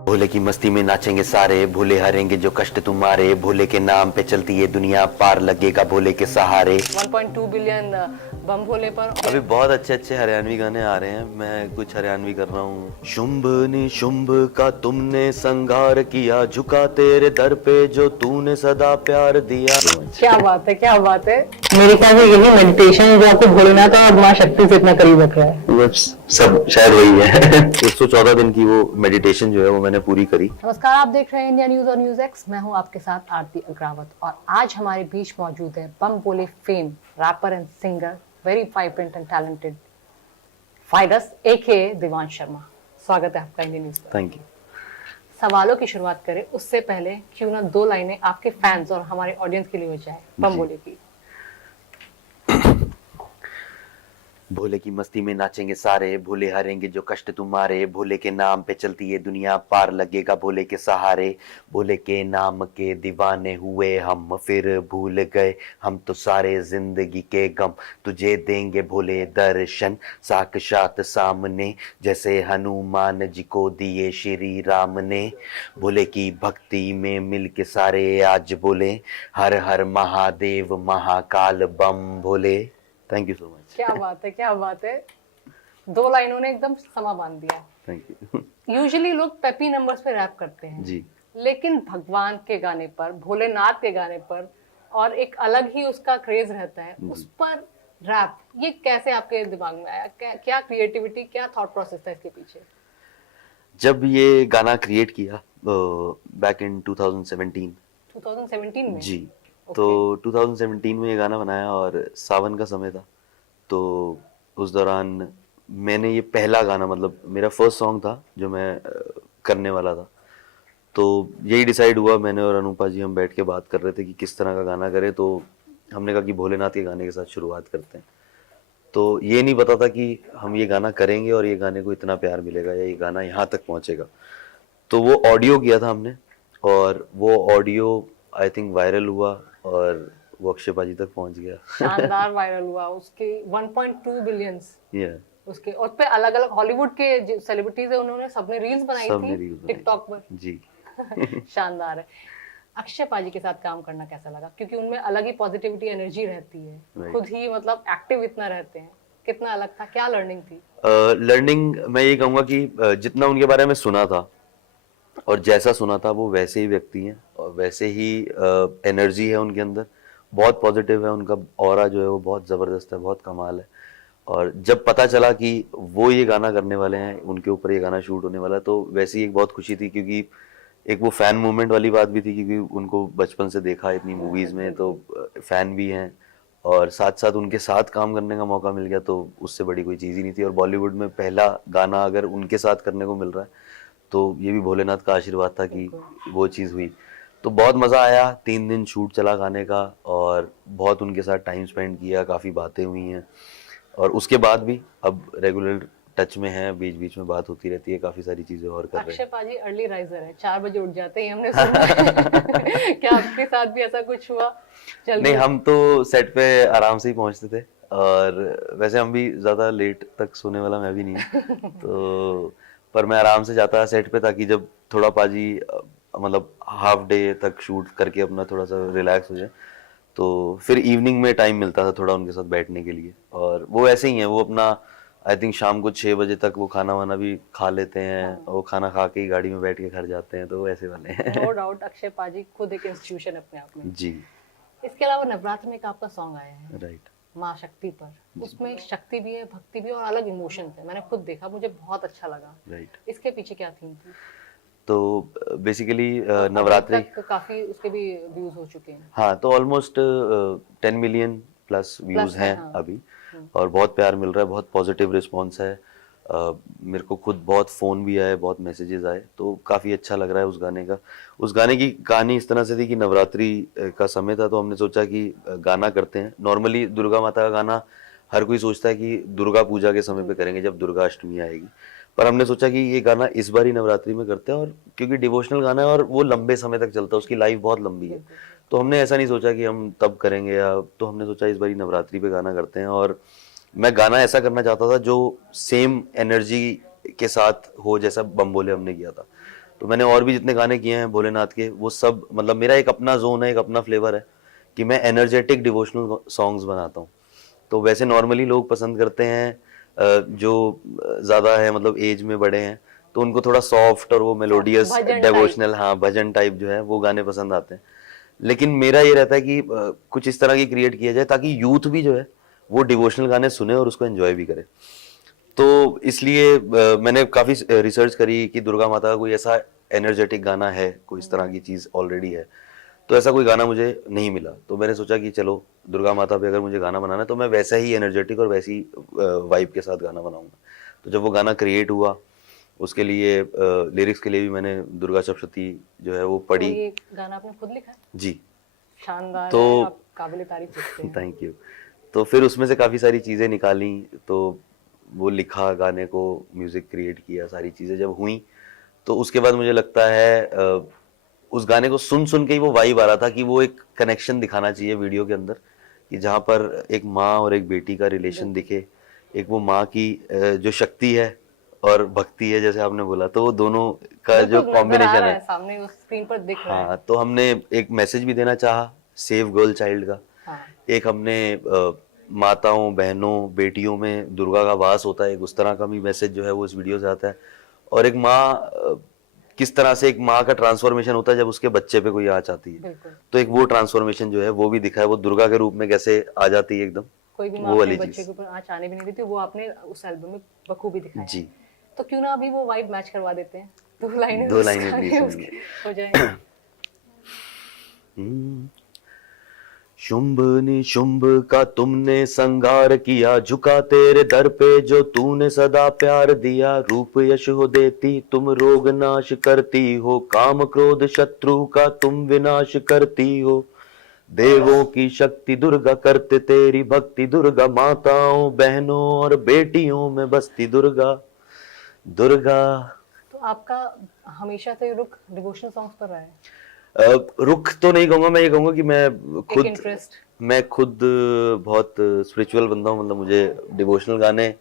भोले की मस्ती में नाचेंगे सारे, भोले हारेंगे जो कष्ट तुम्हारे, भोले के नाम पे चलती है दुनिया, पार लगेगा भोले के सहारे। 1.2 बिलियन बम भोले पर। अभी बहुत अच्छे अच्छे हरियाणवी गाने आ रहे हैं, मैं कुछ हरियाणवी कर रहा हूँ। शुंभ निशुंभ का तुमने संहार किया, झुका तेरे दर पे जो तूने सदा प्यार दिया। क्या बात है, क्या बात है। मेरे ख्याल से यही मेडिटेशन जो आपको भोलेनाथ और माँ शक्ति से इतना करीब रख रहा है। सब शायद वही है। 114 दिन की वो मेडिटेशन जो है वो मैंने पूरी करी। नमस्कार, आप देख रहे हैं इंडिया न्यूज और न्यूज एक्स। मैं हूं आपके साथ आरती अग्रावत और आज हमारे बीच मौजूद है Bam Bhole fame rapper and singer, very vibrant and talented फाइडस एके देवांश शर्मा। स्वागत है आपका इंडिया न्यूज पर। Thank you. सवालों की शुरुआत करें उससे पहले क्यों ना दो लाइनें आपके फैंस और हमारे ऑडियंस के लिए हो जाए बम भोले की। भोले की मस्ती में नाचेंगे सारे, भोले हारेंगे जो कष्ट तुम्हारे, भोले के नाम पे चलती है दुनिया, पार लगेगा भोले के सहारे। भोले के नाम के दीवाने हुए हम, फिर भूल गए हम तो सारे जिंदगी के गम, तुझे देंगे भोले दर्शन साक्षात सामने, जैसे हनुमान जी को दिए श्री राम ने। भोले की भक्ति में मिल के सारे आज बोले, हर हर Mahadev Mahakal Bam Bhole. Thank you so much. क्या बात है, क्या बात है। दो लाइनों ने एकदम समा बांध दिया। Thank you. यूजुअली लोग पेपी नंबर्स पे रैप करते हैं जी। लेकिन भगवान के गाने पर, भोलेनाथ के गाने पर और एक अलग ही उसका क्रेज रहता है, उस पर रैप, ये कैसे आपके दिमाग में आया? क्या क्रिएटिविटी, क्या थॉट प्रोसेस था इसके पीछे? जब ये गाना क्रिएट किया बैक इन 2017। 2017 में? जी। तो 2017 में ये गाना बनाया और सावन का समय था, तो उस दौरान मैंने ये पहला गाना, मतलब मेरा फर्स्ट सॉन्ग था जो मैं करने वाला था। तो यही डिसाइड हुआ, मैंने और अनुपा जी हम बैठ के बात कर रहे थे कि किस तरह का गाना करें, तो हमने कहा कि भोलेनाथ के गाने के साथ शुरुआत करते हैं। तो ये नहीं पता था कि हम ये गाना करेंगे और ये गाने को इतना प्यार मिलेगा या ये गाना यहाँ तक पहुँचेगा। तो वो ऑडियो किया था हमने और वो ऑडियो आई थिंक वायरल हुआ और वो अक्षय पाजी तक पहुंच गया। शानदार वायरल हुआ उसके 1.2 बिलियंस। yeah. उसके और पे अलग अलग हॉलीवुड के सेलिब्रिटीज है, उन्होंने सबने रील्स बनाई सबने थी रील्स बनाई टिकटॉक पर। जी। शानदार है। अक्षय पाजी के साथ काम करना कैसा लगा? क्योंकि उनमें अलग ही पॉजिटिविटी, एनर्जी रहती है, Right. खुद ही मतलब एक्टिव इतना रहते हैं। कितना अलग था, क्या लर्निंग थी? लर्निंग मैं ये कहूँगा कि जितना उनके बारे में सुना था और जैसा सुना था वो वैसे ही व्यक्ति हैं और वैसे ही एनर्जी है उनके अंदर, बहुत पॉजिटिव है। उनका ऑरा जो है वो बहुत ज़बरदस्त है, बहुत कमाल है। और जब पता चला कि वो ये गाना करने वाले हैं, उनके ऊपर ये गाना शूट होने वाला है, तो वैसे ही एक बहुत खुशी थी, क्योंकि एक वो फैन मूवमेंट वाली बात भी थी, क्योंकि उनको बचपन से देखा इतनी मूवीज़ में, तो फैन भी हैं और साथ साथ उनके साथ काम करने का मौका मिल गया, तो उससे बड़ी कोई चीज़ ही नहीं थी। और बॉलीवुड में पहला गाना अगर उनके साथ करने को मिल रहा है, तो ये भी भोलेनाथ का आशीर्वाद था कि वो चीज़ हुई। तो बहुत मज़ा आया, 3 दिन शूट चला गाने का और बहुत उनके साथ टाइम स्पेंड किया, काफ़ी बातें हुई हैं और उसके बाद भी अब रेगुलर टच में हैं, बीच बीच में बात होती रहती है, काफ़ी सारी चीज़ें और कर रहे अक्षय हैं। पाजी अर्ली राइजर है, 4 बजे उठ जाते हैं, हमने सुना है। क्या आपके साथ भी ऐसा कुछ हुआ? जल्दी नहीं, हम तो सेट पे आराम से ही पहुंचते थे और वैसे हम भी ज़्यादा लेट तक सोने वाला मैं भी नहीं हूँ। तो पर मैं आराम से जाता सेट पे, ताकि जब थोड़ा पाजी मतलब हाफ डे तक शूट करके अपना थोड़ा सा रिलैक्स हो जाए, तो फिर इवनिंग में टाइम मिलता था थोड़ा उनके साथ बैठने के लिए। और वो ऐसे ही हैं, वो अपना आई थिंक शाम को 6 बजे तक वो खाना वाना भी खा लेते हैं और वो खाना खा के ही गाड़ी में बैठ के घर जाते हैं, तो वो ऐसे वाले हैं। नो डाउट अक्षय पाजी खुद एक इंस्टीट्यूशन अपने आप में। जी। इसके अलावा नवरात्र में एक आपका सॉन्ग आया है राइट। माँ शक्ति पर, उसमें शक्ति भी है, भक्ति भी है और अलग इमोशंस है। मैंने खुद देखा, मुझे बहुत अच्छा लगा। राइट। इसके पीछे क्या थीम थी? तो बेसिकली अभी नवरात्रि, तक काफी उसके भी व्यूज हो चुके हैं। हाँ, तो ऑलमोस्ट 10 मिलियन प्लस व्यूज हैं हाँ। अभी और बहुत प्यार मिल रहा है, बहुत पॉजिटिव रिस्पांस है। मेरे को खुद बहुत फ़ोन भी आए, बहुत मैसेजेस आए, तो काफ़ी अच्छा लग रहा है उस गाने का। उस गाने की कहानी इस तरह से थी कि नवरात्रि का समय था, तो हमने सोचा कि गाना करते हैं। नॉर्मली दुर्गा माता का गाना हर कोई सोचता है कि दुर्गा पूजा के समय पे करेंगे, जब दुर्गा अष्टमी आएगी, पर हमने सोचा कि ये गाना इस बार ही नवरात्रि में करते हैं, और क्योंकि डिवोशनल गाना है और वो लंबे समय तक चलता है, उसकी लाइफ बहुत लंबी है, तो हमने ऐसा नहीं सोचा कि हम तब करेंगे, या तो हमने सोचा इस बार ही नवरात्रि पे गाना करते हैं। और मैं गाना ऐसा करना चाहता था जो सेम एनर्जी के साथ हो जैसा बम बोले हमने किया था। तो मैंने और भी जितने गाने किए हैं भोलेनाथ के, वो सब मतलब मेरा एक अपना जोन है, एक अपना फ्लेवर है कि मैं एनर्जेटिक डिवोशनल सॉन्ग्स बनाता हूँ। तो वैसे नॉर्मली लोग पसंद करते हैं जो ज़्यादा है मतलब एज में बड़े हैं, तो उनको थोड़ा सॉफ्ट और वो मेलोडियस भजन डिवोशनल, हाँ भजन टाइप जो है वो गाने पसंद आते हैं। लेकिन मेरा ये रहता है कि कुछ इस तरह की क्रिएट किया जाए ताकि यूथ भी जो है वो डिवोशनल गाने सुने और उसको एंजॉय भी करे। तो इसलिए मैंने काफ़ी रिसर्च करी कि दुर्गा माता का कोई ऐसा एनर्जेटिक गाना है, कोई इस तरह की चीज़ ऑलरेडी है, तो ऐसा कोई गाना मुझे नहीं मिला। तो मैंने सोचा कि चलो दुर्गा माता पे अगर मुझे गाना बनाना है तो मैं वैसा ही एनर्जेटिक और वैसी वाइब के साथ गाना बनाऊंगा। तो जब वो गाना क्रिएट हुआ, उसके लिए लिरिक्स के लिए भी मैंने दुर्गा सप्तशती जो है वो तो पढ़ी। ये गाना आपने खुद लिखा है? जी। शानदार तो है, आप काबिले तारीफ लिखते हैं। Thank you. तो फिर उसमें से काफ़ी सारी चीज़ें निकाली, तो वो लिखा, गाने को म्यूज़िक क्रिएट किया, सारी चीज़ें जब हुई तो उसके बाद मुझे लगता है उस गाने को सुन सुन के ही वो वाइब आ रहा था कि वो एक कनेक्शन दिखाना चाहिए वीडियो के अंदर, कि जहाँ पर एक माँ और एक बेटी का रिलेशन दिखे, एक वो माँ की जो शक्ति है और भक्ति है जैसे आपने बोला, तो वो दोनों का जो बिल्कुल नजर आ कॉम्बिनेशन रहा है। है, सामने उस स्क्रीन पर दिख रहा है। हाँ, तो हमने एक मैसेज भी देना चाहा सेव गर्ल चाइल्ड का। हाँ, एक हमने माताओं, बहनों, बेटियों में दुर्गा का वास होता है, एक उस तरह का भी मैसेज जो है वो इस वीडियो से आता है। और एक माँ किस तरह से एक माँ का ट्रांसफॉर्मेशन होता है जब उसके बच्चे पे कोई आँच आती है, बिल्कुल। तो एक वो ट्रांसफॉर्मेशन जो है वो भी दिखा है, वो दुर्गा के रूप में कैसे आ जाती है एकदम, कोई भी माँ वो अपने वाली बच्चे चीज। के ऊपर आँच आने भी नहीं देती, वो आपने उस एल्बम में बखूबी दिखाया है। जी। तो क्यों ना अभी वो वाइब मैच करवा देते हैं, दो लाइनें दो उस लाइनें गाने प्लीज उसकी हो जाए। शुंभ निशुंभ का तुमने संगार किया, झुका तेरे दर पे जो तूने सदा प्यार दिया। रूप यश हो देती तुम रोग नाश करती हो, काम क्रोध शत्रु का तुम विनाश करती हो। देवों की शक्ति दुर्गा, करते तेरी भक्ति दुर्गा, माताओं बहनों और बेटियों में बसती दुर्गा दुर्गा। तो आपका हमेशा से रुख डिवोशनल सॉन्ग्स पर रहा है? रुख तो नहीं कहूंगा, मैं ये कहूंगा कि एक इंटरेस्ट? मैं खुद बहुत स्पिरिचुअल बंदा हूँ। मतलब मुझे डिवोशनल गाने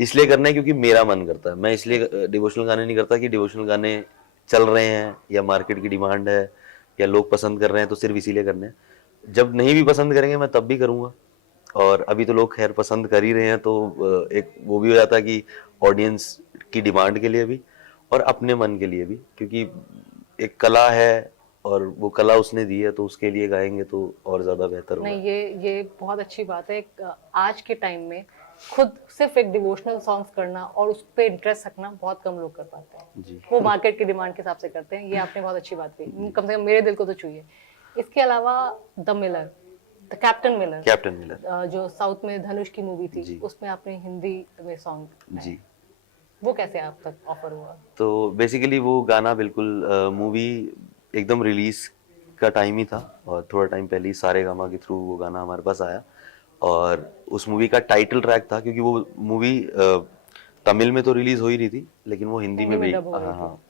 इसलिए करने हैं क्योंकि मेरा मन करता है। मैं इसलिए डिवोशनल गाने नहीं करता कि डिवोशनल गाने चल रहे हैं या मार्केट की डिमांड है या लोग पसंद कर रहे हैं तो सिर्फ इसीलिए करने हैं। जब नहीं भी पसंद करेंगे मैं तब भी करूंगा, और अभी तो लोग खैर पसंद कर ही रहे हैं, तो एक वो भी हो जाता है कि ऑडियंस की डिमांड के लिए भी और अपने मन के लिए भी, क्योंकि एक कला है और वो कला उसने दी है तो उसके लिए गाएंगे तो और ज्यादा बेहतर होगा। नहीं, ये बहुत अच्छी बात है। आज के टाइम में खुद सिर्फ एक डिवोशनल सॉन्ग्स करना और उस पर इंटरेस्ट रखना बहुत कम लोग कर पाते हैं। जी। वो मार्केट की डिमांड के हिसाब से करते हैं। ये आपने बहुत अच्छी बात कही, कम से कम मेरे दिल को तो छुई है। इसके अलावा the Miller, the captain Miller, captain Miller जो साउथ में धनुष की मूवी थी, जी। उसमें आपने हिंदी में सॉन्ग, जी। वो कैसे आप तक ऑफर हुआ? तो बेसिकली वो गाना बिल्कुल मूवी एकदम रिलीज का टाइम ही था और थोड़ा टाइम पहले ही सारेगामा के थ्रू वो गाना हमारे पास आया, और उस मूवी का टाइटल ट्रैक था, क्योंकि वो मूवी तमिल में तो रिलीज हो ही रही थी लेकिन वो हिंदी में भी, डब हो रही हाँ थी। हाँ,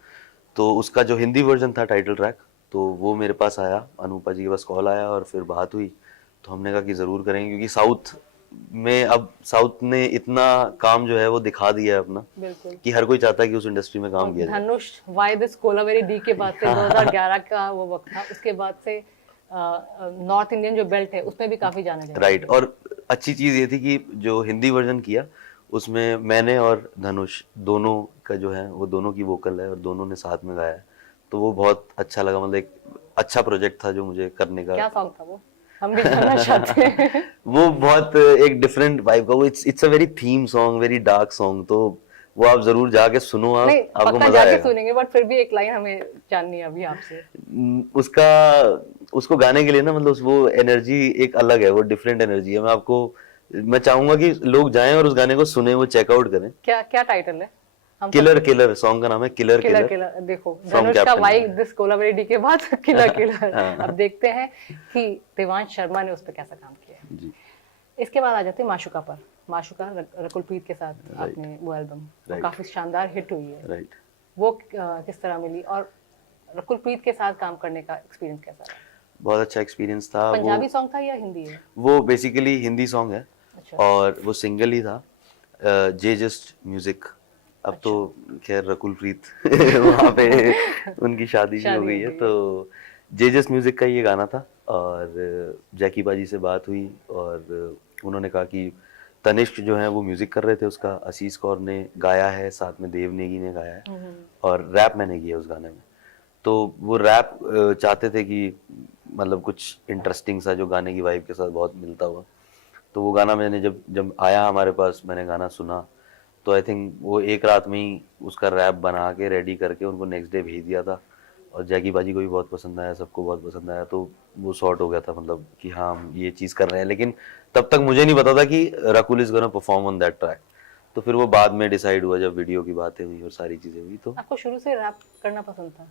तो उसका जो हिंदी वर्जन था टाइटल ट्रैक, तो वो मेरे पास आया, अनूपा जी के पास कॉल आया और फिर बात हुई, तो हमने कहा कि ज़रूर करेंगे, क्योंकि साउथ में अब साउथ ने इतना काम जो है वो दिखा दिया है अपना बिल्कुल। कि हर कोई चाहता है कि उस इंडस्ट्री में काम किया जाए। धनुष वाई दिस कोलावेरी डी के बाद से 2011 का वो वक्त था, उसके बाद से नॉर्थ इंडियन जो बेल्ट है उसमें भी काफी जाने जाते राइट। और अच्छी चीज़ ये थी कि जो हिंदी वर्जन किया उसमें मैंने और धनुष दोनों का जो है वो दोनों की वोकल है और दोनों ने साथ में गाया है, तो वो बहुत अच्छा लगा। मतलब एक अच्छा प्रोजेक्ट था जो मुझे करने का। क्या सॉन्ग था वो, हम भी जानना चाहते हैं। वो बहुत एक डिफरेंट वाइब का, वो it's a very theme song, very dark song, तो वो आप जरूर जाके सुनो, नहीं, आपको पक्का मजा जाके आएगा। सुनेंगे, बट फिर भी एक लाइन हमें जाननी है अभी आपसे। उसका उसको गाने के लिए ना, मतलब वो एनर्जी एक अलग है, वो डिफरेंट एनर्जी है। मैं चाहूंगा कि लोग जाएं और उस गाने को सुने, वो चेकआउट करें। क्या क्या टाइटल है? हम किलर किलर सॉन्ग का नाम है, किलर किलर किलर। किलर। देखो From धनुष का Captain वाई Miller। दिस कोलावेरी डी के बाद किलर किलर। हाँ। अब देखते हैं कि देवांश शर्मा ने उस पर कैसा काम किया है। जी। इसके बाद आ जाते हैं माशुका पर। माशुका रकुल प्रीत के साथ आपने वो एल्बम, वो काफी शानदार हिट हुई है। राइट। वो किस तरह मिली और रकुल प्रीत के साथ काम करने का एक्सपीरियंस कैसा रहा? बहुत अच्छा एक्सपीरियंस था। पंजाबी सॉन्ग था या हिंदी है? वो बेसिकली हिंदी सॉन्ग है। अच्छा। और वो सिंगल ही था। जे जस्ट म्यूजिक अब तो खैर रकुल प्रीत वहाँ पे उनकी शादी भी हो शादी गई हो है। गई तो जेजस म्यूजिक का ये गाना था और जैकी बाजी से बात हुई और उन्होंने कहा कि तनिष्क जो है वो म्यूजिक कर रहे थे उसका, आशीष कौर ने गाया है, साथ में देव नेगी ने गाया है और रैप मैंने किया उस गाने में। तो वो रैप चाहते थे कि मतलब कुछ इंटरेस्टिंग सा जो गाने की वाइब के साथ बहुत मिलता हुआ। तो वो गाना मैंने जब जब आया हमारे पास, मैंने गाना सुना तो आई थिंक वो एक रात में ही उसका रैप बना के रेडी करके उनको नेक्स्ट डे भेज दिया था और जैकी बाजी को भी बहुत पसंद आया, सबको बहुत पसंद आया। तो वो सॉर्ट हो गया था मतलब कि हाँ हम ये चीज़ कर रहे हैं। लेकिन तब तक मुझे नहीं पता था कि Rakul is gonna perform on that track. तो फिर वो बाद में डिसाइड हुआ जब वीडियो की बातें हुई और सारी चीज़ें हुई। तो आपको शुरू से रैप करना पसंद था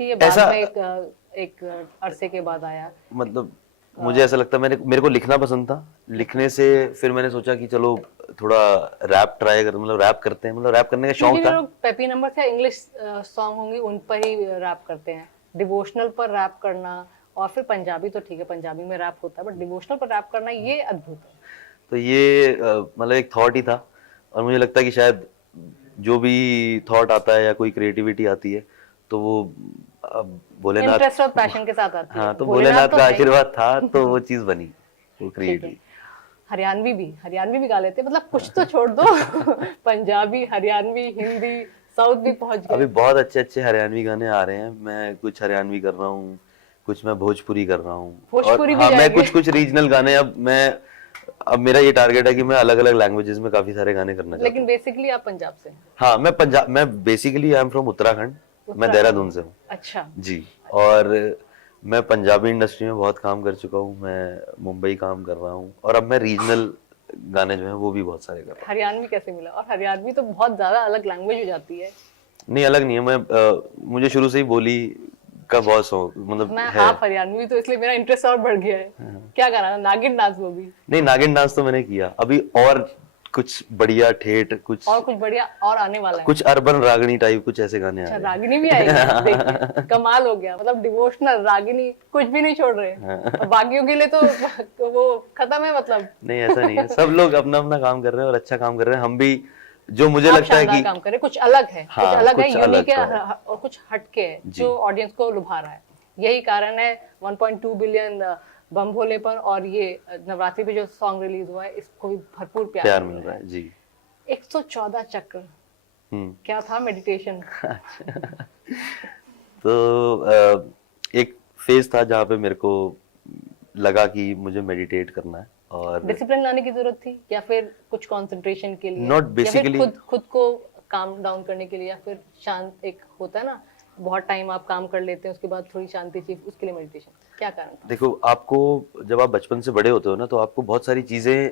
कि ये ऐसा बाद में एक अरसे के बाद आया? मतलब मुझे ऐसा लगता है मेरे को लिखना पसंद था। लिखने से फिर मैंने सोचा कि चलो थोड़ा रैप ट्राई कर, मतलब रैप करते हैं, मतलब रैप करने का शौक क्योंकि था। लोग पेपी नंबर या इंग्लिश सॉन्ग होंगे उन पर ही रैप करते हैं। डिवोशनल पर रैप करना और फिर पंजाबी तो ठीक है, पंजाबी में रैप होता है, बट डिवोशनल पर रैप करना ये अद्भुत है। तो ये मतलब एक थॉट ही था और मुझे लगता है कि शायद जो भी थॉट आता है या कोई क्रिएटिविटी आती है तो वो भोलेनाथ, इंटरेस्ट और पैशन के साथ आती है। हाँ तो भोलेनाथ भोलेनाथ तो का है ही। आशीर्वाद था तो वो चीज़ बनी, वो क्रिएट ठीक है। हुई। हरियाणवी भी गा लेते हैं, मतलब कुछ तो छोड़ दो। पंजाबी, हरियाणवी, हिंदी, साउथ भी पहुंच अभी गए। बहुत अच्छे अच्छे हरियाणवी गाने आ रहे हैं। मैं कुछ हरियाणवी कर रहा हूँ, कुछ मैं भोजपुरी कर रहा हूँ और भोजपुरी भी हाँ मैं जाएंगे। कुछ रीजनल गाने अब मेरा ये टारगेट है कि मैं अलग अलग लैंग्वेजेस में काफी सारे गाने करना चाहता लेकिन हूँ। बेसिकली आप पंजाब से हैं। हाँ मैं basically I am from Uttarakhand. मैं देहरादून से हूँ अच्छा। जी। और मैं पंजाबी इंडस्ट्री में बहुत काम कर चुका हूँ। मैं मुंबई काम कर रहा हूँ और अब मैं रीजनल गाने जो हैं वो भी बहुत सारे कर रहा हूँ। हरियाणवी कैसे मिला? और हरियाणवी तो बहुत ज्यादा अलग लैंग्वेज हो जाती है। नहीं अलग नहीं है, मुझे शुरू से ही बोली का बहुत शौक मतलब मैं है। हाफ हरियाणवी, तो इसलिए मेरा इंटरेस्ट और बढ़ गया है। क्या गाना? नागिन डांस वो भी? नहीं नागिन डांस तो मैंने किया। अभी और कुछ बढ़िया ठेठ, कुछ और कुछ बढ़िया और आने वाला है? कुछ अर्बन रागनी टाइप कुछ ऐसे गाने आ अच्छा, रहे हैं। रागिनी भी आएगी। देखिए कमाल हो गया, मतलब डिवोशनल, रागिनी, कुछ भी नहीं छोड़ रहे। और बाकियों के लिए तो वो खत्म है मतलब। नहीं ऐसा नहीं है, सब लोग अपना अपना काम कर रहे हैं और अच्छा काम कर रहे हैं। हम भी जो मुझे आप लगता है शानदार कि काम करें, कुछ अलग है, हाँ, कुछ अलग है, कुछ यूनिक अलग है तो है। और कुछ हटके है जी। जो ऑडियंस को लुभा रहा है। यही कारण है 1.2 बिलियन बम भोले पर और ये नवरात्रि पे जो सॉन्ग रिलीज हुआ है इसको भी भरपूर प्यार मिल रहा है जी। 114 चक्र हम्म। क्या था? मेडिटेशन? तो एक फेज था जहाँ पे मेरे को लगा कि मुझे मेडिटेट करना है और डिसिप्लिन लाने की जरूरत थी या फिर कुछ कंसंट्रेशन के लिए? Not या फिर basically- खुद को काम डाउन करने के लिए, या फिर शांत, एक होता है ना बहुत टाइम आप काम कर लेते हैं उसके बाद थोड़ी शांति चाहिए, उसके लिए मेडिटेशन? क्या कारण था? देखो आपको जब आप बचपन से बड़े होते हो ना तो आपको बहुत सारी चीज़ें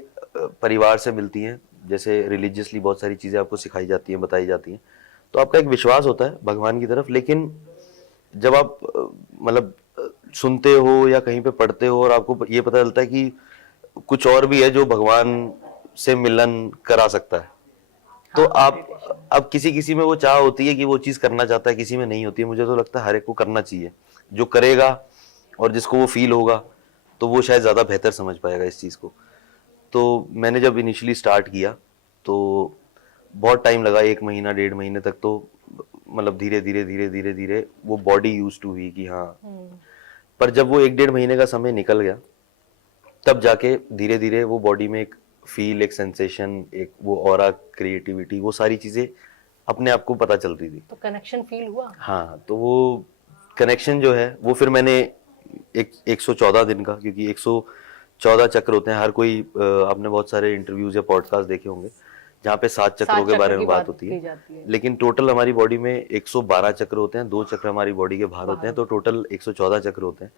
परिवार से मिलती हैं। जैसे रिलीजियसली बहुत सारी चीज़ें आपको सिखाई जाती हैं, बताई जाती हैं। तो आपका एक विश्वास होता है भगवान की तरफ। लेकिन जब आप मतलब सुनते हो या कहीं पे पढ़ते हो और आपको ये पता चलता है कि कुछ और भी है जो भगवान से मिलन करा सकता है। तो हाँ, अब किसी किसी में वो चाह होती है कि वो चीज़ करना चाहता है, किसी में नहीं होती है। मुझे तो लगता है हर एक को करना चाहिए। जो करेगा और जिसको वो फील होगा तो वो शायद ज़्यादा बेहतर समझ पाएगा इस चीज़ को। तो मैंने जब इनिशियली स्टार्ट किया तो बहुत टाइम लगा, 1 महीना 1.5 महीने तक। तो मतलब धीरे धीरे वो बॉडी यूज टू हुई कि हाँ। पर जब वो 1 1.5 महीने का समय निकल गया तब जाके धीरे धीरे वो बॉडी में एक फील, एक सेंसेशन, एक वो ऑरा, क्रिएटिविटी, वो सारी चीज़ें अपने आप को पता चल रही थी। तो कनेक्शन फील हुआ? हाँ तो वो कनेक्शन जो है वो फिर मैंने 114 दिन का, क्योंकि 114 चक्र होते हैं। हर कोई आपने बहुत सारे इंटरव्यूज या पॉडकास्ट देखे होंगे जहाँ पे 7 चक्रों के बारे में बात होती है। लेकिन टोटल हमारी बॉडी में 112 चक्र होते हैं। 2 चक्र हमारी बॉडी के बाहर होते हैं, तो टोटल 114 चक्र होते हैं।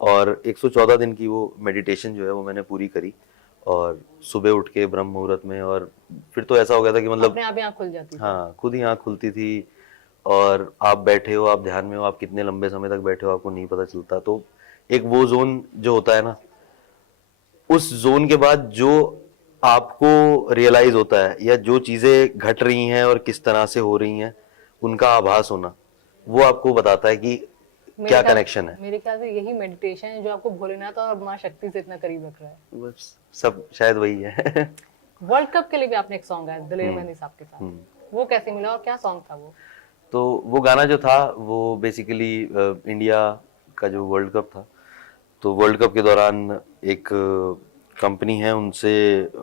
और 114 दिन की वो मेडिटेशन जो है वो मैंने पूरी करी। और सुबह उठ के ब्रह्म मुहूर्त में, और फिर तो ऐसा हो गया था कि मतलब अपने आप ही आँख खुल जाती थी। हाँ खुद ही आँख खुलती थी। और आप बैठे हो, आप ध्यान में हो, आप कितने लंबे समय तक बैठे हो आपको नहीं पता चलता। तो एक वो जोन जो होता है ना, उस जोन के बाद जो आपको रियलाइज होता है या जो चीजें घट रही हैं और किस तरह से हो रही हैं उनका आभास होना, वो आपको बताता है कि क्या कनेक्शन है। मेरे ख्याल से यही मेडिटेशन है जो आपको भोलेनाथ और माँ शक्ति से इतना करीब रख रहा है। बस सब शायद वही है। वर्ल्ड कप के लिए भी आपने एक सॉन्ग गाया दिलेर मेहंदी साहब के साथ। वो कैसे मिला और क्या सॉन्ग था वो? तो वो गाना जो था वो बेसिकली इंडिया का जो वर्ल्ड कप था, तो वर्ल्ड कप के दौरान एक कंपनी है उनसे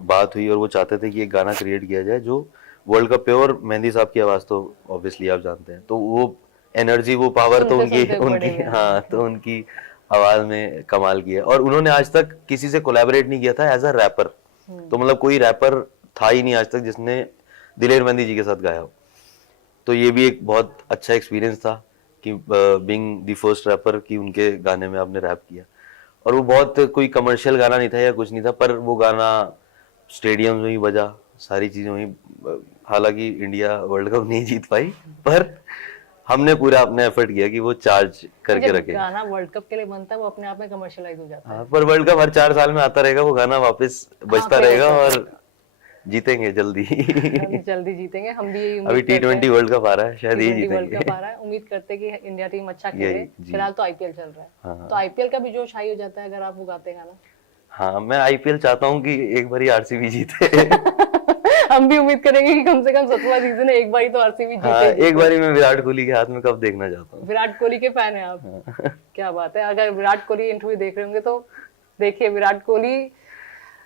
बात हुई और वो चाहते थे कि एक गाना क्रिएट किया जाए जो वर्ल्ड कप पे, और मेहंदी साहब की आवाज़ तो ऑब्वियसली आप जानते हैं, तो वो एनर्जी, वो पावर तो सुनते उनकी सुनते बड़े उनकी हुए हैं। हाँ, तो उनकी आवाज़ में कमाल की है। और उन्होंने आज तक किसी से कोलैबोरेट नहीं किया था एज अ रैपर, तो मतलब कोई रैपर था ही नहीं आज तक जिसने दिलेर मेहंदी जी के साथ गाया हो। तो ये भी एक बहुत अच्छा एक्सपीरियंस था कि बीइंग द फर्स्ट रैपर कि उनके गाने में आपने रैप किया। और वो बहुत कोई कमर्शियल गाना नहीं था या कुछ नहीं था, पर वो गाना स्टेडियम में ही बजा, सारी चीजें वहीं हालांकि इंडिया वर्ल्ड कप नहीं जीत पाई, पर हमने पूरा अपना एफर्ट किया कि वो चार्ज करके जब रखे। गाना वर्ल्ड कप के लिए बनता है वो अपने आप में कमर्शियलाइज हो जाता है। हाँ, पर वर्ल्ड कप हर 4 साल में आता रहेगा, वो गाना वापस बजता play रहेगा होता और जीतेंगे जल्दी। हम जल्दी जीतेंगे, हम भी यही अभी उम्मीद करते T20 हैं। वर्ल्ड कप आ रहा है, शायद यही T20 वर्ल्ड कप जीतेंगे। आ रहा है, उम्मीद करते हैं कि इंडिया टीम अच्छा खेले। यही, जी। फिलहाल तो आईपीएल चल रहा है, हाँ। तो आईपीएल का भी जोश हाई हो जाता है अगर आप वो गाते गाना। हाँ, मैं आईपीएल चाहता हूँ कि एक बार आरसीबी जीते। हम भी उम्मीद करेंगे कि कम से कम 7वां सीजन है, एक बार तो आरसीबी हाँ, जीतेगी। एक बारी मैं विराट कोहली के हाथ में कप देखना चाहता हूँ। विराट कोहली के फैन है आप? क्या बात है, अगर विराट कोहली इंटरव्यू देख रहे होंगे तो देखिए, विराट कोहली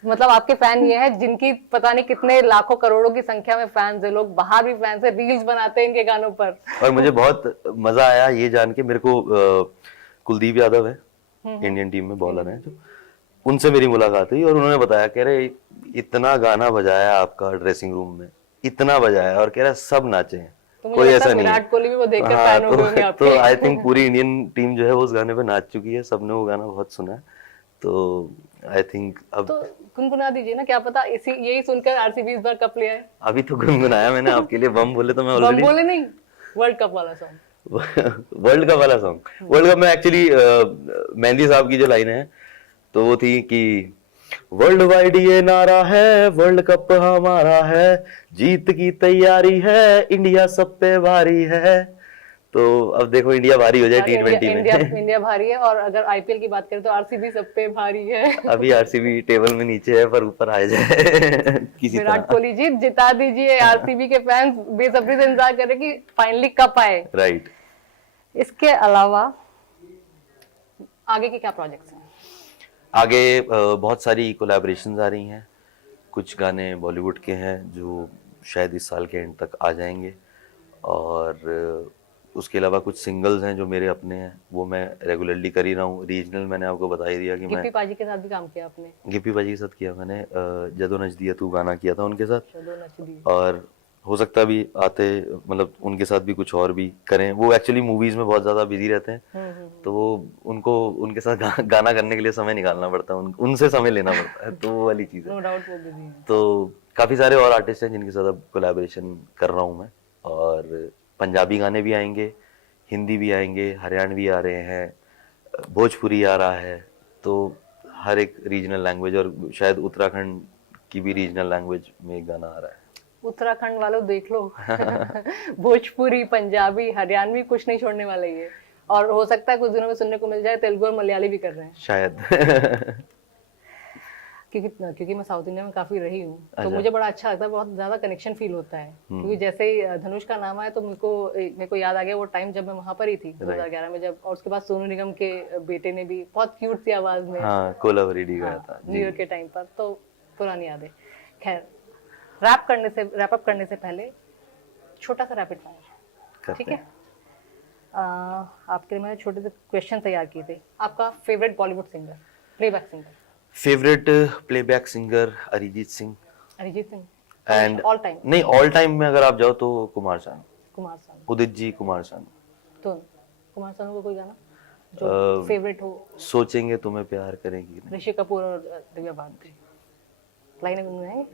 मतलब आपके फैन ये है जिनकी पता नहीं कितने लाखों करोड़ों की संख्या में फैंस है, लोग बाहर भी फैंस है, रील्स बनाते हैं इनके गानों पर। और मुझे बहुत मजा आया ये जान के, मेरे को कुलदीप यादव है, इंडियन टीम में बॉलर है, जो उनसे मेरी मुलाकात हुई और उन्होंने बताया, कह रहे इतना गाना बजाया आपका ड्रेसिंग रूम में, इतना बजाया, और कह रहा सब नाचे हैं, तो मुझे कोई लगता ऐसा है नहीं है। विराट कोहली भी वो देखकर हाँ, फैन हो गए होंगे तो आपके। आई थिंक पूरी इंडियन टीम जो है वो उस गाने पे नाच चुकी है, सबने वो गाना बहुत सुना है, तो आई थिंक अब तो गुनगुना दीजिए ना, क्या पता इसी यही सुनकर आरसीबी इस बार कप ले आए। अभी तो गुनगुनाया मैंने आपके लिए, बम बोले तो मैं बम ऑलरेडी बोले नहीं, वर्ल्ड कप वाला सॉन्ग। वर्ल्ड कप वाला सॉन्ग, वर्ल्ड कप में एक्चुअली मेहंदी साहब की जो लाइन है तो वो थी कि वर्ल्ड वाइड ये नारा है, वर्ल्ड कप हमारा है, जीत की तैयारी है, इंडिया सब पे भारी है। तो अब देखो इंडिया भारी हो जाए T20 इंडिया में। इंडिया भारी है, और अगर आईपीएल की बात करें तो आरसीबी सब पे भारी है। अभी आरसीबी टेबल में नीचे है, पर ऊपर आ जाए किसी विराट तरह। कोहली जी जिता दीजिए, आरसीबी के फैंस बेसब्री से इंतजार कर रहे कि फाइनली कप आए। राइट। इसके अलावा आगे के क्या प्रोजेक्ट्स हैं? आगे बहुत सारी कोलैबोरेशंस आ रही हैं, कुछ गाने बॉलीवुड के हैं जो शायद इस साल के एंड तक आ जाएंगे, और उसके अलावा कुछ सिंगल्स हैं जो मेरे अपने हैं, वो मैं रेगुलरली कर ही रहा हूँ। रीजनल मैंने आपको बता ही दिया कि मैं गिप्पी पाजी के साथ भी काम किया आपने? गिप्पी बाजी के साथ किया मैंने, जदो नच दिया तू गाना किया था उनके साथ, चलो नच दी। और हो सकता भी आते मतलब उनके साथ भी कुछ और भी करें। वो एक्चुअली मूवीज में बहुत ज्यादा बिजी रहते हैं, तो वो उनको उनके साथ गाना करने के लिए समय निकालना पड़ता है, उनसे समय लेना पड़ता है, तो वो वाली चीज है। नो डाउट वो बिजी है। तो काफी सारे और आर्टिस्ट हैं जिनके साथ अब कोलैबोरेशन कर रहा हूँ मैं, और पंजाबी गाने भी आएंगे, हिंदी भी आएंगे, हरियाणवी आ रहे हैं, भोजपुरी आ रहा है, तो हर एक रीजनल लैंग्वेज, और शायद उत्तराखंड की भी रीजनल लैंग्वेज में एक गाना आ रहा है। उत्तराखंड वालों देख लो। भोजपुरी, पंजाबी, हरियाणवी कुछ नहीं छोड़ने वाले ये, और हो सकता है कुछ दिनों में सुनने को मिल जाए तेलुगु और मलयाली भी कर रहे हैं शायद। क्योंकि मैं साउथ इंडिया में काफी रही हूँ, तो अच्छा। मुझे बड़ा अच्छा लगता है, बहुत ज्यादा कनेक्शन फील होता है। क्योंकि जैसे ही धनुष का नाम आया तो मेरे को याद आ गया वो टाइम जब मैं वहां पर ही थी 2011 में, जब, और उसके बाद सोनू निगम के बेटे ने भी बहुत क्यूट सी आवाज में हाँ, कोलावरी गाया था न्यू ईयर के टाइम पर, तो पुरानी यादें। खैर, रैप अप करने से पहले छोटा सा रैपिड फायर, ठीक है? आपके लिए मैंने छोटे से क्वेश्चन तैयार किए थे। आपका favourite Bollywood singer, playback singer? Favourite playback singer Arijit Singh. Arijit Singh? And all time? नहीं, ऑल टाइम में अगर आप जाओ तो कुमार सानू, कुमार सानू, उदित जी, कुमार सानू। तो कुमार सानू का कोई गाना जो फेवरेट हो? सोचेंगे तुम्हें प्यार करेंगी नहीं। ऋषि कपूर और दिव्या भारती, लाइनें गुनगुनाएंगे?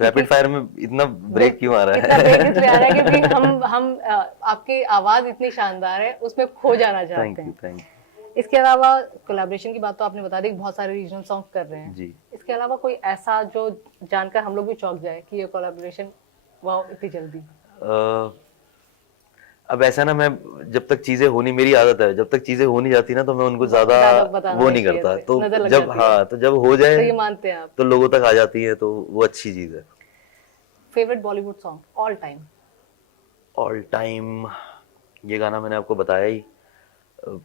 रैपिड फायर में इतना ब्रेक क्यों आ रहा इतना है? ब्रेक इसलिए आ रहा है क्योंकि हम आपकी आवाज इतनी शानदार है, उसमें खो जाना चाहते थैंक यू, हैं। थैंक यू इसके अलावा कोलैबोरेशन की बात तो आपने बता दी, बहुत सारे रीजनल सॉन्ग कर रहे हैं जी। इसके अलावा कोई ऐसा जो जानकर हम लोग भी चौंक जाए कि ये कोलैबोरेशन वाओ इतनी जल्दी? अब ऐसा ना, मैं जब तक चीजें होनी, मेरी आदत है, जब तक चीजें हो नहीं जाती ना तो मैं उनको ज्यादा बताना वो नहीं चाहिए करता, थे, तो नजर लग जब जाती है। हाँ, तो जब हो तो ये जाए मानते हैं आप? तो लोगों तक आ जाती है, तो वो अच्छी चीज है। Favourite Bollywood song all time? All time ये गाना मैंने आपको बताया ही,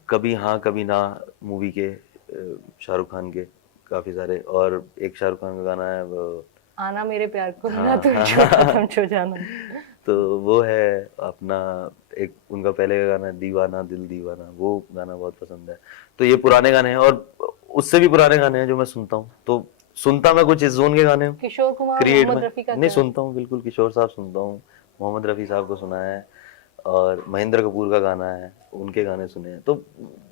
कभी हाँ कभी ना मूवी के, शाहरुख खान के काफ़ी सारे, और एक शाहरुख खान का गाना है वो, आना मेरे प्यार को ना तुम छोटा समझो जाना। तो वो है अपना, एक उनका पहले का गाना है दीवाना दिल दीवाना, वो गाना बहुत पसंद है। तो ये पुराने गाने हैं, और उससे भी पुराने गाने हैं जो मैं सुनता हूँ। तो सुनता मैं कुछ इस जोन के गाने हूँ, किशोर कुमार, क्रिएट मोहम्मद में रफी का नहीं क्या? सुनता हूँ, बिल्कुल किशोर साहब सुनता हूँ, मोहम्मद रफ़ी साहब को सुना है, और महेंद्र कपूर का गाना है, उनके गाने सुने हैं। तो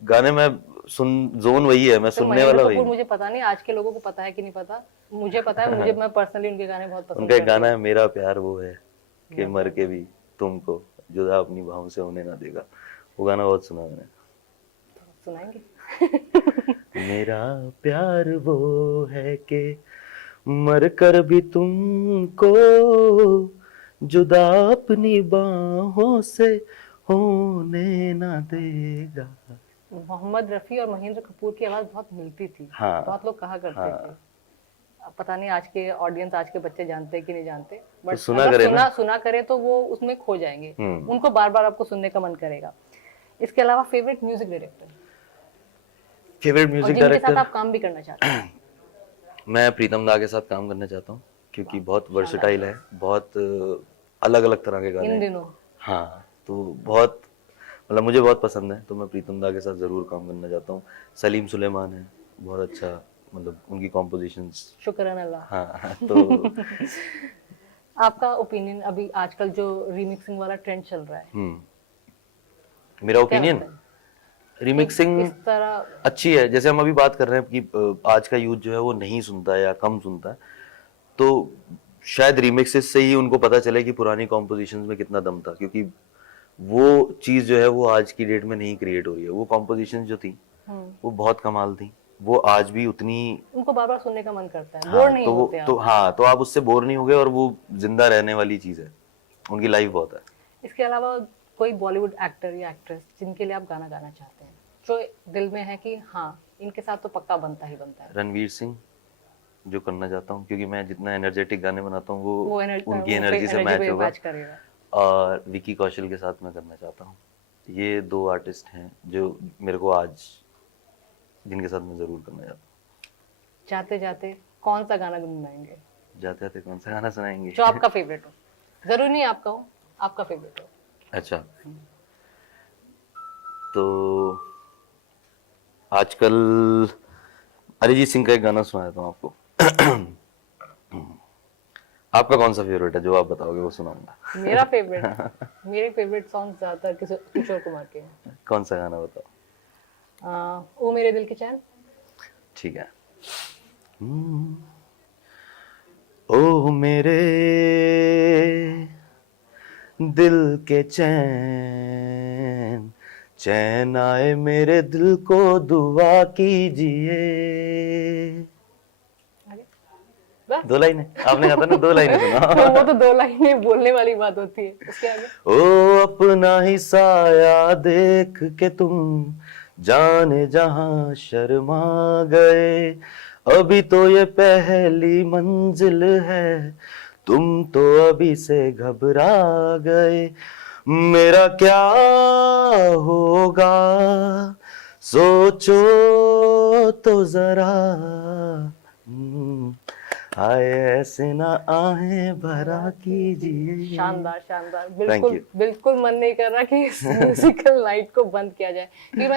गाने में सुन, जोन वही है, मैं तो सुनने महेंद्र वाला कपूर वही हूँ। मुझे पता नहीं आज के लोगों को पता है कि नहीं पता, मुझे पता है, मैं पर्सनली उनके गाने बहुत पसंद उनका एक करती गाना हूँ। है मेरा प्यार वो है कि मर के भी तुमको जुदा अपनी बाहों से होने ना देगा, वो गाना बहुत सुना मैंने। सुनाएंगे? मेरा प्यार वो है कि मर कर भी तुमको जुदा अपनी बाहों से होने ना देगा। मोहम्मद रफी और महेंद्र कपूर की आवाज बहुत मिलती थी, हाँ, बहुत लोग कहा करते हाँ। थे। अब पता नहीं आज के ऑडियंस, आज के बच्चे जानते हैं कि नहीं जानते, बट सुना अगर करे ना। सुना करे तो वो उसमें खो जाएंगे, हम्म। उनको बार बार आपको सुनने का मन करेगा। इसके अलावा फेवरेट म्यूजिक डायरेक्टर फेवरेट और म्यूजिक जिनके साथ डायरेक्टर, आप काम भी करना चाहते हैं? मैं प्रीतम दा के साथ काम करना चाहता हूँ, क्योंकि बहुत शानदार। वर्सेटाइल है, बहुत अलग अलग तरह के गाने इन हैं। दिनों हाँ, तो बहुत मतलब मुझे बहुत पसंद है, तो मैं प्रीतम दा के साथ ज़रूर काम करना चाहता हूँ। सलीम सुलेमान है, बहुत अच्छा, मतलब उनकी कॉम्पोजिशंस। शुक्रान अल्लाह। हाँ तो आपका ओपिनियन अभी आजकल जो रिमिक्सिंग वाला ट्रेंड चल रहा है, मेरा क्या ओपिनियन, लगता है? रिमिक्सिंग इस तरह अच्छी है। जैसे हम अभी बात कर रहे हैं कि आज का यूथ जो है वो नहीं सुनता है या कम सुनता है, तो शायद रिमिक्सेस से ही उनको पता चले कि पुरानी कॉम्पोजिशंस में कितना दम था, क्योंकि वो चीज़ जो है वो आज की डेट में नहीं क्रिएट हो रही है। वो कॉम्पोजिशंस जो थी वो बहुत कमाल थी, वो आज भी उतनी, उनको बार बार सुनने का मन करता है, हाँ, बोर नहीं होते आप। तो हाँ, तो आप उससे बोर नहीं होगे, और वो जिंदा रहने वाली चीज़ है, उनकी लाइफ बहुत है। इसके अलावा कोई बॉलीवुड एक्टर या एक्ट्रेस जिनके लिए आप गाना गाना चाहते हैं, जो दिल में है कि हाँ इनके साथ तो पक्का बनता ही बनता है? रणवीर सिंह जो करना चाहता हूँ, क्योंकि मैं जितना एनर्जेटिक गाने बनाता हूँ वो एनर्जी, उनकी एनर्जी से मैच होगा। मैच करेगा। और विकी कौशल के साथ मैं करना चाहता हूँ। ये दो आर्टिस्ट हैं जो मेरे को आज, जिनके साथ मैं जरूर करना चाहता हूँ। जाते जाते कौन सा गाना गुनगुनाएंगे? जाते जाते कौन सा गाना सुनाएंगे? जो आपका फेवरेट हो, जरूरी नहीं आपका हो, आपका फेवरेट हो। अच्छा, तो आजकल अरिजीत सिंह का एक गाना सुना देता हूँ आपको। आपका कौन सा फेवरेट है, जो आप बताओगे वो सुनाऊंगा। मेरा फेवरेट मेरे फेवरेट सॉन्ग ज्यादातर किशोर कुमार के हैं। कौन सा गाना बताओ? ओ मेरे दिल की चैन। ठीक है। ओ मेरे दिल के चैन, चैन आए मेरे दिल को दुआ कीजिए। दो लाइनें आपने कहा था ना, 2 लाइनें सुना। तो वो तो 2 लाइनें बोलने वाली बात होती है, उसके आगे ओ अपना ही साया देख के तुम जाने जहां शर्मा गए, अभी तो ये पहली मंजिल है, तुम तो अभी से घबरा गए। मेरा क्या होगा सोचो तो जरा, आए ऐसे ना आहें भरा कीजिए। शानदार शानदार। Thank बिल्कुल you. बिल्कुल मन नहीं कर रहा कि इस म्यूजिकल नाइट को बंद किया जाए, क्योंकि मैं